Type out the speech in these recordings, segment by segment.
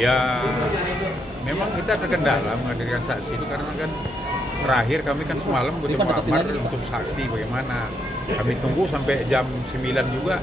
Ya, memang kita terkendala menghadirkan saksi itu karena kan terakhir kami kan semalam bertemu Amar untuk saksi bagaimana. Kami tunggu sampai jam 9 juga,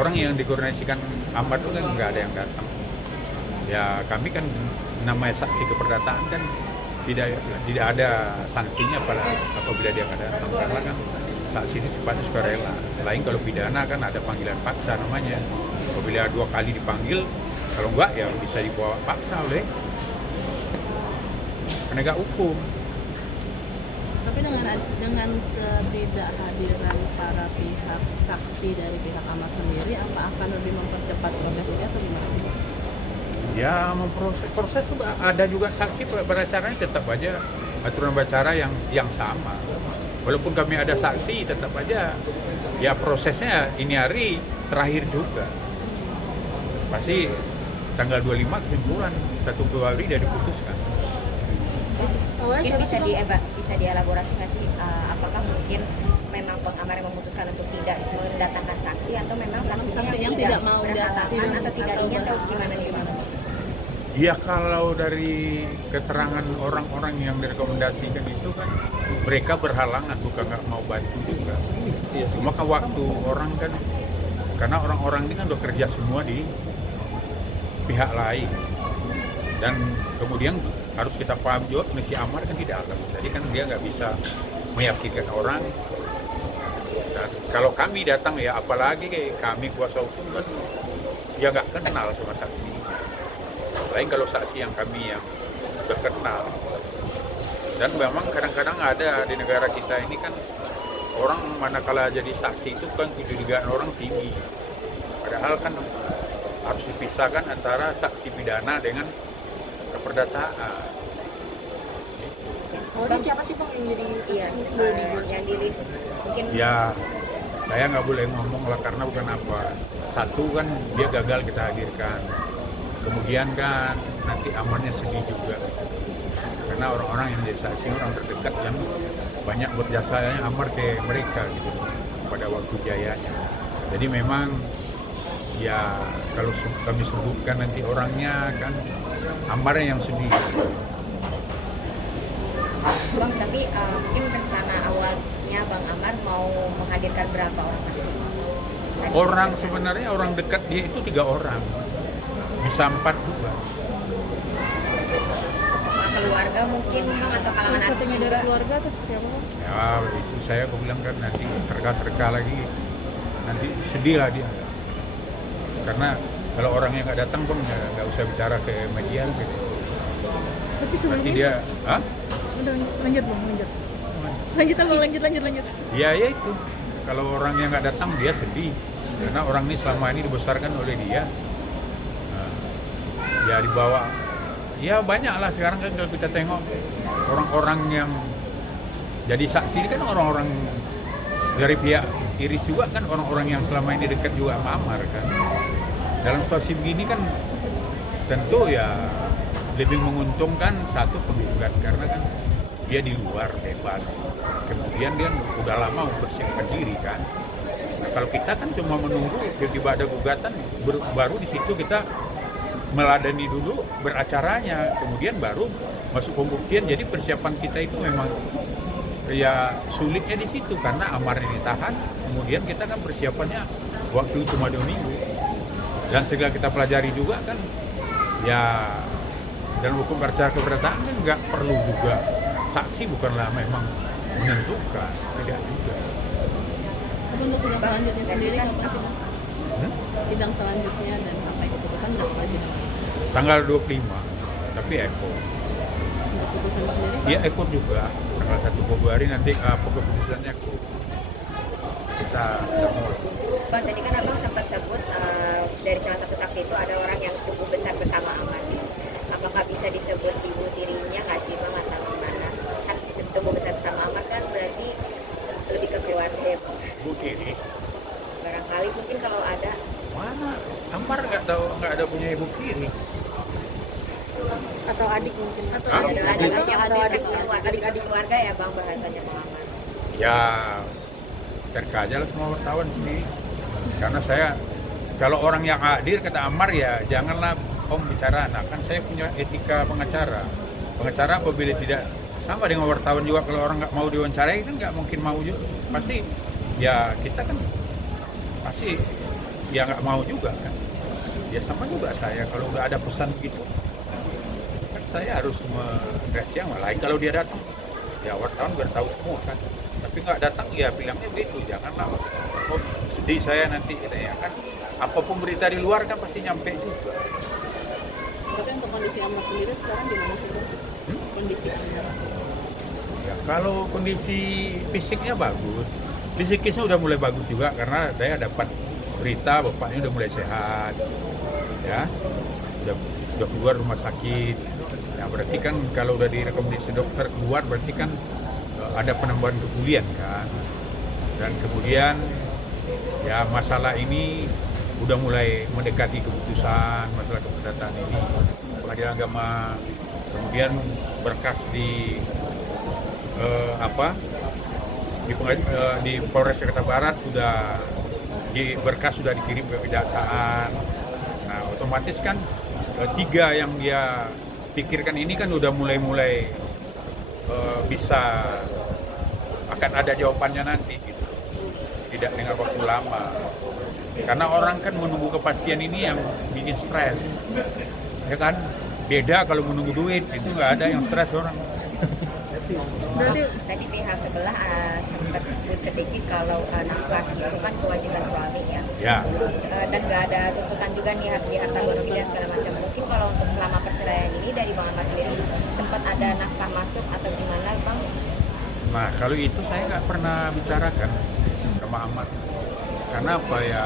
orang yang dikoordinasikan Amar itu kan nggak ada yang datang. Ya kami kan namanya saksi keperdataan kan tidak ada sanksinya apabila dia nggak datang, karena kan saksi ini sifatnya sukarela. Lain kalau pidana kan ada panggilan paksa namanya. Apabila 2 kali dipanggil, kalau enggak ya bisa dibawa paksa oleh penegak hukum. Tapi dengan ketidakhadiran para pihak saksi dari pihak Amar sendiri, apa akan lebih mempercepat proses ini atau gimana sih? Ya proses ada juga saksi beracaranya tetap aja aturan beracara yang sama. Walaupun kami ada saksi tetap aja ya prosesnya ini hari terakhir juga. Pasti tanggal 25 kesimpulan 1 Februari dia diputuskan. Mungkin bisa dielaborasi nggak sih, apakah mungkin memang Bang Amar yang memutuskan untuk tidak mendatangkan saksi atau memang saksinya yang tidak mau datang atau tidak ingin, atau gimana nih Bang? Ya kalau dari keterangan orang-orang yang direkomendasikan itu kan mereka berhalangan, bukan nggak mau bantu juga. Cuma kan waktu orang kan, karena orang-orang ini kan udah kerja semua di pihak lain, dan kemudian harus kita paham juga kondisi Amar kan di dalam, jadi kan dia nggak bisa meyakinkan orang. Dan kalau kami datang ya apalagi kayak kami kuasa hukum kan ya nggak kenal sama saksi. Lain kalau saksi yang kami yang udah kenal. Dan memang kadang-kadang ada di negara kita ini kan orang manakala jadi saksi itu kan kecurigaan orang tinggi. Padahal kan harus dipisahkan antara saksi pidana dengan keperdataan. Awalnya siapa sih Bang yang jadi saksi? Yang di list mungkin. Ya, saya nggak boleh ngomong lah karena bukan apa. Satu kan dia gagal kita hadirkan. Kemudian kan nanti Amarnya sedih juga. Karena orang-orang yang jadi saksi orang terdekat yang banyak berjasanya Amar ke mereka gitu pada waktu jayanya. Jadi memang ya kalau kami sebutkan nanti orangnya kan Amarnya yang sedih. Bang, tapi mungkin rencana awalnya Bang Amar mau menghadirkan berapa orang saksi? Orang sebenarnya orang dekat dia itu 3 orang, bisa 4 juga. Keluarga mungkin Bang, atau kalangan artis Satunya dari juga? keluarga atau seperti apa Bang? Ya itu saya bilang kan nanti terka lagi, nanti sedih lah dia. Karena kalau orangnya nggak datang Bang ya nggak usah bicara ke media gitu. Tapi Nanti sebelumnya dia, hah? udah lanjut Bang, lanjut Abang, lanjut. Ya itu. Kalau orangnya nggak datang dia sedih. Karena orang ini selama ini dibesarkan oleh dia. Nah, ya dibawa. Ya banyak lah sekarang kan kalau kita tengok orang-orang yang jadi saksi ini kan orang-orang dari pihak Iris juga kan orang-orang yang selama ini dekat juga sama Amar kan. Dalam situasi begini kan tentu ya lebih menguntungkan satu penggugat karena kan dia di luar bebas. Kemudian dia udah lama mempersiapkan diri kan. Nah, kalau kita kan cuma menunggu tiba-tiba ada gugatan baru di situ kita meladani dulu beracaranya, kemudian baru masuk pembuktian. Jadi persiapan kita itu memang ya sulitnya di situ karena Amar ini ditahan, kemudian kita kan persiapannya waktu cuma 2 minggu. Dan segala kita pelajari juga kan ya dalam hukum acara keperdataan kan nggak perlu juga saksi, bukanlah memang menentukan, tidak juga. Tapi untuk sidang selanjutnya sendiri kapan sih Bang? Sidang selanjutnya dan sampai keputusan berapa sidang? Tanggal 25, tapi Eko. Untuk putusan sendiri? Dia Eko juga, tanggal 1 Februari nanti keputusannya Eko. Kita mau. Bang, tadi kan Abang sempat sebut dari salah satu saksi itu ada orang yang tumbuh besar bersama Amar. Apakah bisa disebut ibu tirinya nggak sih Bang, atau gimana? Kan tumbuh besar bersama Amar kan berarti lebih ke keluarga ya Bang. Bu tiri? Barangkali mungkin kalau ada. Mana? Amar nggak tahu, nggak ada punya ibu tiri. Atau adik mungkin? Atau Hah? adik Ada Bang, yang atau adik adik keluarga ya Bang, bahasanya Bang Amar. Ya terka aja lah semua wartawan sini. Karena saya kalau orang yang hadir kata Amar ya janganlah Om bicara, nah kan saya punya etika pengacara. Pengacara apabila tidak sama dengan wartawan juga, kalau orang nggak mau diwawancarai kan nggak mungkin mau juga. Pasti ya kita kan pasti ya nggak mau juga kan. Ya sama juga saya kalau udah ada pesan gitu kan saya harus merespon yang lain. Kalau dia datang ya wartawan biar tahu semua kan. Tapi nggak datang ya bilangnya begitu, janganlah oh, sedih saya nanti gitu ya kan. Apapun berita di luar kan pasti nyampe juga. Tapi untuk kondisi Amar sendiri sekarang gimana sih Bang? Kondisi Amar? Ya, kalau kondisi fisiknya bagus, psikisnya udah mulai bagus juga karena saya dapat berita bapaknya udah mulai sehat, ya, udah keluar rumah sakit. Ya berarti kan kalau udah direkomendasi dokter keluar berarti kan ada penambahan kepulian kan. Dan kemudian ya masalah ini udah mulai mendekati keputusan masalah keperdataan ini pengadilan agama, kemudian berkas di di Polres Jakarta Barat sudah berkas sudah dikirim ke kejaksaan. Nah otomatis kan 3 yang dia pikirkan ini kan udah mulai bisa akan ada jawabannya nanti gitu, tidak dengan waktu lama. Karena orang kan menunggu kepastian ini yang bikin stres, ya kan? Beda kalau menunggu duit, itu nggak ada yang stres orang. Berarti Tadi pihak sebelah sempat sebut sedikit kalau nafkah itu kan kewajiban suami ya. Ya, Dan nggak ada tuntutan juga nih harus diharta gonomi dan segala macam. Mungkin kalau untuk selama perceraian ini dari Bang Amar sendiri sempat ada nafkah masuk atau gimana Bang? nah kalau itu saya nggak pernah bicarakan sama Ahmad. Karena apa ya?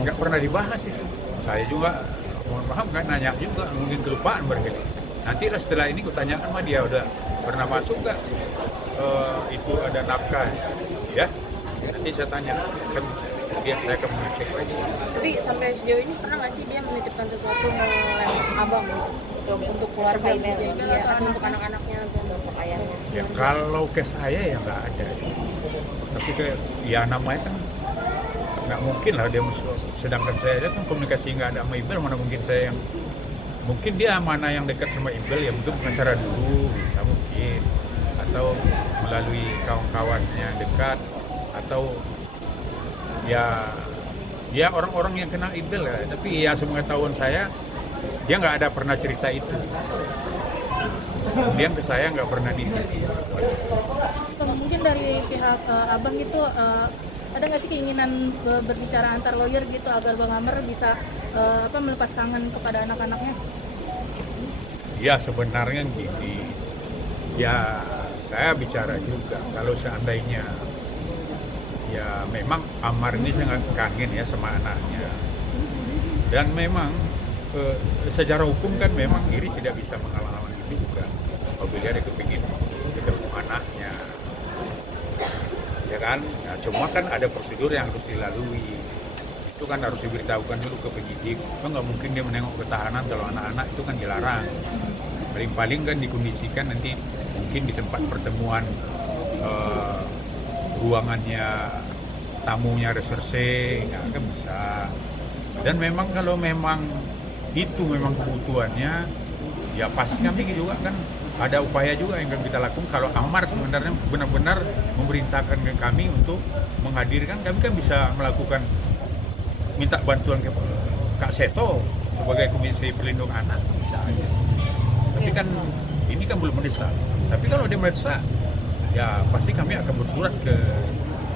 Nggak pernah dibahas itu. Saya juga mohon maaf nggak nanya juga, mungkin kelupaan barangkali. Nanti lah setelah ini kutanyakan sama dia udah pernah masuk nggak itu ada nafkah, ya? Nanti saya tanya, kan dia saya akan mengecek lagi. Tapi sampai sejauh ini pernah nggak sih dia menitipkan sesuatu lewat abang gitu? Untuk keluarga Terkait dengan gitu, ya, atau untuk anak-anaknya atau untuk ayahnya. Ya kalau ke saya ya nggak ada. Tapi kayak ya namanya kan nggak mungkin lah dia musuh. Sedangkan saya aja kan komunikasi nggak ada sama Ibel, mana mungkin saya yang mungkin dia mana yang dekat sama Ibel ya mungkin pengacara dulu bisa mungkin, atau melalui kawan-kawannya dekat, atau ya orang-orang yang kenal Ibel ya. Tapi ya sepengetahuan saya dia nggak ada pernah cerita itu. Kemudian ke saya nggak pernah mungkin dari pihak abang itu ada nggak sih keinginan berbicara antar lawyer gitu agar Bang Amar bisa melepas kangen kepada anak-anaknya? Ya sebenarnya gini, ya saya bicara juga kalau seandainya ya memang Amar ini sangat kangen ya sama anaknya, dan memang secara hukum kan memang Iris tidak bisa menghalang-halang itu juga apabila dia kepingin ketemu anaknya, ya kan? Nah, cuma kan ada prosedur yang harus dilalui, itu kan harus diberitahukan dulu ke penyidik. Kan nggak mungkin dia menengok ke tahanan kalau anak-anak itu kan dilarang. Paling-paling kan dikondisikan nanti mungkin di tempat pertemuan ruangannya tamunya reserse, ya kan bisa. Dan memang kalau memang itu memang kebutuhannya, ya pasti kami juga kan ada upaya juga yang kita lakukan. Kalau Amar sebenarnya benar-benar memerintahkan ke kami untuk menghadirkan, kami kan bisa melakukan minta bantuan ke Kak Seto sebagai Komisi Perlindungan Anak, bisa aja. Tapi kan ini kan belum mendesak. Tapi kalau dia mendesak, ya pasti kami akan bersurat ke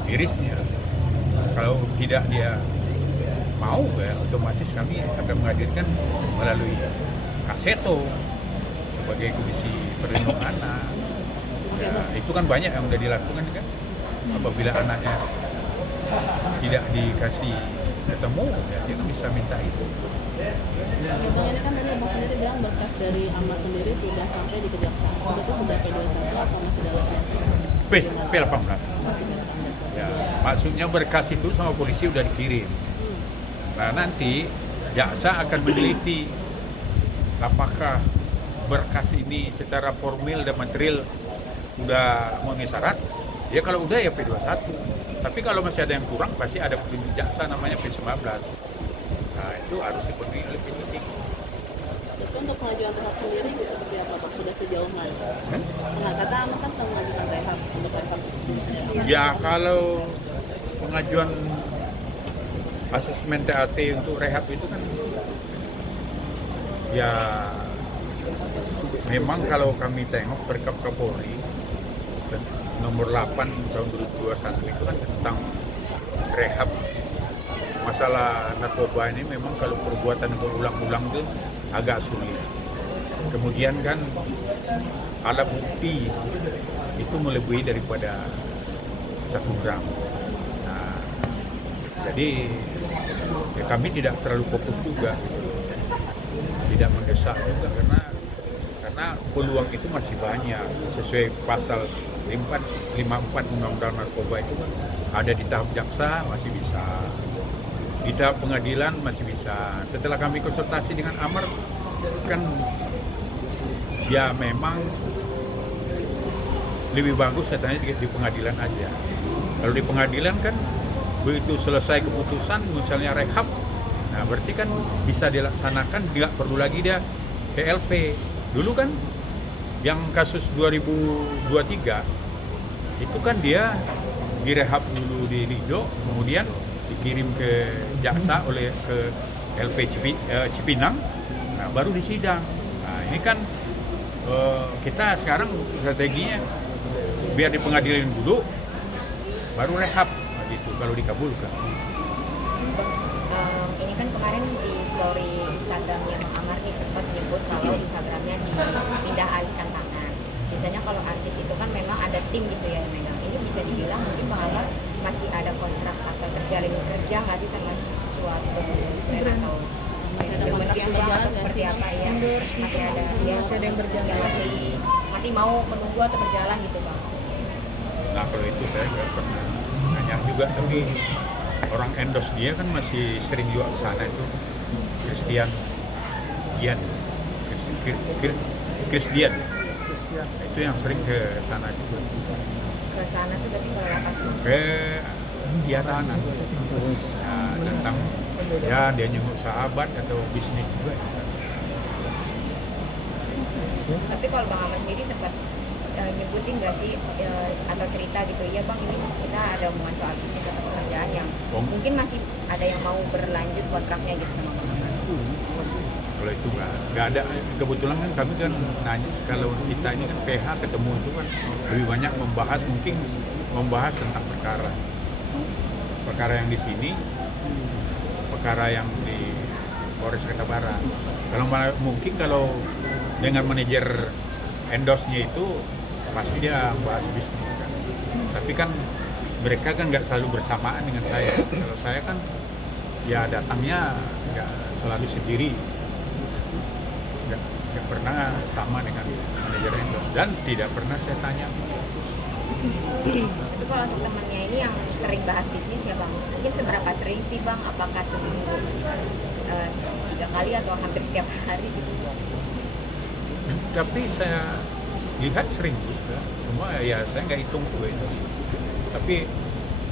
Irisnya. Kalau tidak dia mau, ya otomatis kami akan menghadirkan melalui Kak Seto sebagai Komisi Perlindungan Anak. Ya, itu kan banyak yang sudah dilakukan kan. Apabila anaknya tidak dikasih ketemu, ya dia kan bisa minta itu. Bang, ini kan tadi Abang sendiri bilang berkas dari Amar sendiri sudah sampai di kejaksaan. Itu sudah P21 atau masih dalam proses? P18. Ya, maksudnya berkas itu sama polisi udah dikirim. Nah nanti jaksa akan meneliti apakah berkas ini secara formil dan material udah memenuhi syarat. Ya kalau udah ya P21. Tapi kalau masih ada yang kurang pasti ada petunjuk jaksa namanya P19. Nah itu harus dipenuhi oleh penyidik. Tapi untuk pengajuan rehab sendiri seperti apa Pak? Sudah sejauh mana? Nah, kata anak kan sama mengajukan rehab untuk rehab. Ya kalau pengajuan asesmen TAT untuk rehab itu kan ya memang kalau kami tengok Perkap Kapolri nomor 8 tahun 2021 itu kan tentang rehab masalah narkoba ini. Memang kalau perbuatan berulang-ulang itu agak sulit. Kemudian kan alat bukti itu melebihi daripada 1 gram. Nah, jadi ya kami tidak terlalu fokus juga, tidak mendesak juga karena peluang itu masih banyak. Sesuai pasal 54 Undang-Undang Narkoba itu kan ada di tahap jaksa masih bisa, di tahap pengadilan masih bisa. Setelah kami konsultasi dengan Amar kan ya memang lebih bagus katanya di pengadilan aja. Kalau di pengadilan kan begitu selesai keputusan misalnya rehab, nah berarti kan bisa dilaksanakan, tidak perlu lagi dia ke LP. Dulu kan yang kasus 2023 itu kan dia direhab dulu di Lido, kemudian dikirim ke jaksa oleh ke LP Cipinang, nah baru disidang. Nah ini kan kita sekarang strateginya biar di pengadilan dulu, baru rehab gitu kalau dikabulkan. Ini kan kemarin di story Instagramnya Bang Amar nih sempat nyebut kalau Instagramnya dipindah alihkan tangan. Biasanya kalau artis itu kan memang ada tim gitu ya yang megang. Ini bisa dibilang mungkin Bang Amar masih ada kontrak atau terjalin kerja nggak sih sama suatu brand atau manajemen yang atau seperti apa ya? Masih ada yang berjalan, masih mau menunggu atau berjalan gitu Bang? Nah kalau itu saya nggak pernah nanya juga, tapi orang endorse dia kan masih sering juga ke sana itu. Christian itu yang sering ke sana juga. Ke sana tuh berarti kalau lapas Ke ya tahanan. Nah, tentang ya dia nyenguk sahabat atau bisnis juga. Tapi kalau Bang Amar sendiri sempat nyebutin nggak sih atau cerita gitu, ya Bang ini kita ada hubungan soal bisnis atau pekerjaan yang mungkin masih ada yang mau berlanjut kontraknya gitu sama Bang Amar? Kalau itu nggak ada. Kebetulan kan kami kan nanya, kalau kita ini kan PH ketemu itu kan lebih banyak membahas tentang perkara yang di sini, perkara yang di Polres Jakarta Barat. Kalau mungkin kalau dengan manajer endorse-nya itu pasti dia bahas bisnis kan. Tapi kan mereka kan nggak selalu bersamaan dengan saya. Kalau saya kan ya datangnya nggak selalu sendiri, nggak pernah sama dengan manajer endorse, dan tidak pernah saya tanya. Itu kalau untuk temannya ini yang sering bahas bisnis ya Bang, mungkin seberapa sering sih Bang? Apakah seminggu 3 kali atau hampir setiap hari gitu? Tapi saya lihat sering juga, cuma ya saya nggak hitung juga itu. Tapi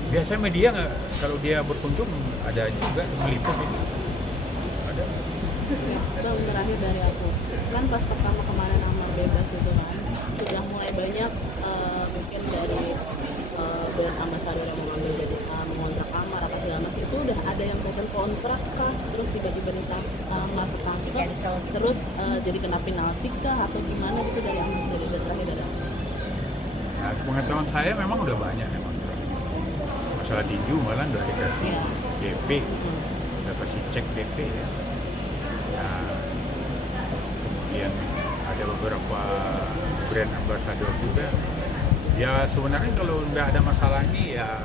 biasanya media nggak, kalau dia berkunjung ada juga meliput itu. Ada. Bang, terakhir dari aku, kan pas pertama kemarin Amar bebas itu kan sudah mulai banyak mungkin dari brand ambasador yang mengambil jadi mengontrak Amar apa segala macam, itu udah ada yang bukan kontrak kah, terus tiba-tiba Amar ketangkep terus jadi kena penalti kah atau gimana gitu dari Amar dari terakhir dari Amar? Nah, pengetahuan saya memang udah banyak memang. Masalah tinju malah udah dikasih DP, udah kasih cek DP ya. Nah, kemudian ada beberapa brand ambassador juga. Ya sebenarnya kalau nggak ada masalah ini ya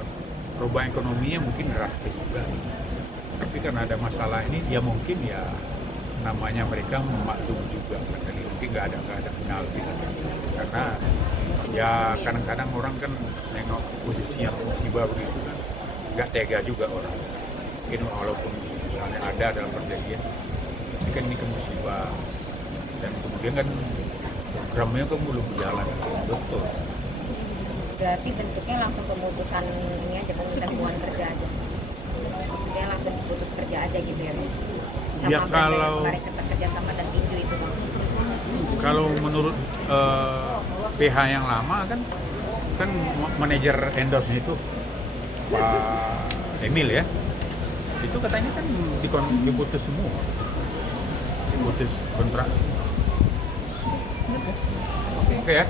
perubahan ekonominya mungkin drastis juga. Tapi karena ada masalah ini ya mungkin ya namanya mereka memaklum juga. Jadi mungkin nggak ada penalti lagi. Karena ya kadang-kadang orang kan nengok posisi yang musibah begitu kan nggak tega juga orang. Mungkin walaupun misalnya ada dalam perjanjian, tapi kan ini kan musibah, dan kemudian kan programnya kan belum berjalan betul. Berarti bentuknya langsung pemutusan ini aja, pemutusan hubungan kerja aja. Maksudnya langsung putus kerja aja gitu ya. sama Ya, brand yang kalau- kemarin sempat kerjasama dan tinju itu bang? Kalau menurut PH yang lama kan manajer endorse itu Pak Emil ya, itu katanya kan diputus semua, diputus kontrak. Oke ya.